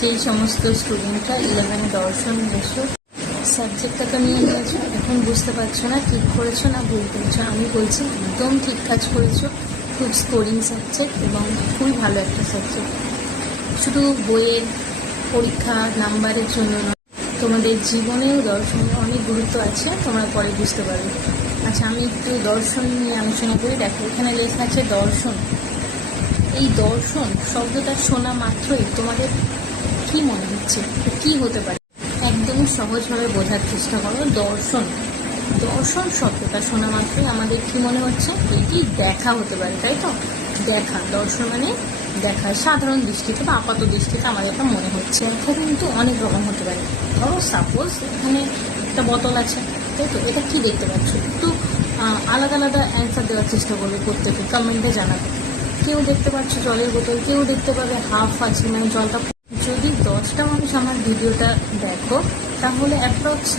যেই সমস্ত স্টুডেন্টরা 11-এ দর্শন নিয়েছো, সাবজেক্টটাকে নিয়ে নিয়েছো, এখন বুঝতে পারছো না ঠিক করেছো না ভুল করেছো। আমি বলছি একদম ঠিক কাজ করেছো। খুব স্কোরিং সাবজেক্ট এবং খুবই ভালো একটা সাবজেক্ট। শুধু বইয়ের পরীক্ষা নাম্বারের জন্য নয়, তোমাদের জীবনেও দর্শনের অনেক গুরুত্ব আছে, তোমরা পরে বুঝতে পারবে। আচ্ছা, আমি একটু দর্শন নিয়ে আলোচনা করি। দেখো, এখানে লেখা আছে দর্শন। এই দর্শন শব্দটা শোনা মাত্রই তোমাদের কি মনে হচ্ছে, কি হতে পারে? একদমই সহজভাবে বোঝার চেষ্টা করো। দর্শন দর্শন শব্দটা শোনা মাত্রই আমাদের কি মনে হচ্ছে? এটি দেখা হতে পারে, তাই তো? দেখা, দর্শন মানে দেখা। সাধারণ দৃষ্টিতে বা আপাত দৃষ্টিতে আমাদের এটা মনে হচ্ছে। দেখা কিন্তু অনেক রকম হতে পারে। ধরো সাপোজ এখানে একটা বোতল আছে, তাই তো? এটা কি দেখতে পাচ্ছ? একটু আলাদা আলাদা অ্যান্সার দেওয়ার চেষ্টা করবে, প্রত্যেকে কমেন্টে জানাবে। কেউ দেখতে পাচ্ছে জলের বোতল, কেউ দেখতে পাবে হাফ আছে, মানে জলটা। যদি 10টা মানুষ আমার ভিডিওটা দেখো, তাহলে অ্যাপ্রক্স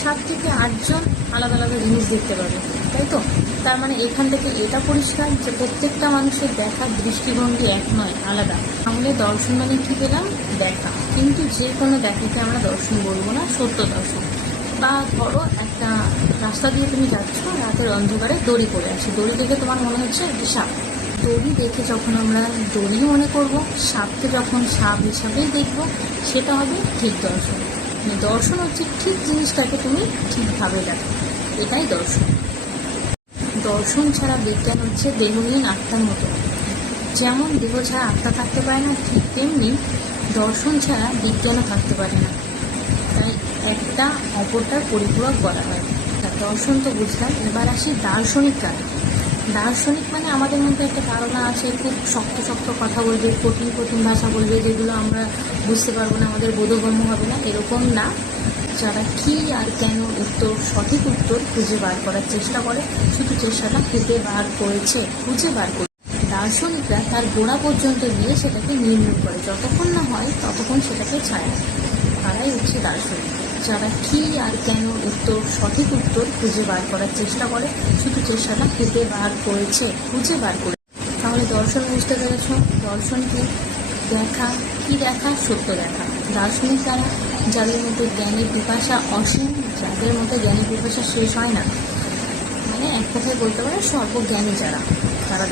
7 থেকে 8 জন আলাদা আলাদা জিনিস দেখতে পাবে, তাই তো? তার মানে এখান থেকে এটা পরিষ্কার যে প্রত্যেকটা মানুষের দেখার দৃষ্টিভঙ্গি এক নয়, আলাদা। তাহলে দর্শন মানে কি পেলাম? দেখা। কিন্তু যে কোনো দেখাকে আমরা দর্শন বলবো না, সত্য দর্শন। বা ধরো একটা রাস্তা দিয়ে তুমি যাচ্ছ, রাতের অন্ধকারে দড়ি পড়ে আছে, দড়ি দেখে তোমার মনে হচ্ছে একটি সাপ। দড়ি দেখে যখন আমরা দড়ি মনে করব, সাপকে যখন সাপ হিসাবেই দেখব, সেটা হবে ঠিক দর্শন। মানে দর্শন হচ্ছে ঠিক জিনিসটাকে তুমি ঠিকভাবে দেখো, এটাই দর্শন। দর্শন ছাড়া বিজ্ঞান হচ্ছে দেহহীন আত্মার মতো। যেমন দেহ ছাড়া আত্মা থাকতে পারে না, ঠিক তেমনি দর্শন ছাড়া বিজ্ঞানও থাকতে পারে না। তাই একটা অপরটার পরিপূরক বলা হয়। দর্শন তো বুঝলাম, এবার আসি দার্শনিক কারণ। দার্শনিক মানে আমাদের মধ্যে একটা ধারণা আছে, খুব শক্ত শক্ত কথা বলবে, কঠিন কঠিন ভাষা বলবে, যেগুলো আমরা বুঝতে পারবো না, আমাদের বোধগম্য হবে না, এরকম না। যারা কি আর কেন উত্তর, সঠিক উত্তর খুঁজে বার করার চেষ্টা করে, শুধু চেষ্টাটা খুঁজে বার করেছে, খুঁজে বার করে। দার্শনিকরা তার গোড়া পর্যন্ত গিয়ে সেটাকে নির্ণয় করে, যতক্ষণ না হয় ততক্ষণ সেটাকে ছায়। তারাই হচ্ছে দার্শনিক, যারা কি আর কেন উত্তর, সঠিক উত্তর খুঁজে বার করার চেষ্টা করে, শুধু চেষ্টাটা খুঁজে বার করেছে, খুঁজে বার করে। তাহলে দর্শন বুঝতে পেরেছ? দর্শন কি? দেখা। কি দেখা? সত্য দেখা। দার্শনিক তারা যাদের মধ্যে জ্ঞানের পিপাসা অসীম, যাদের মধ্যে জ্ঞানের পিপাসা শেষ হয় না, মানে এক কথায় বলতে পারে সর্বজ্ঞানী যারা, তারা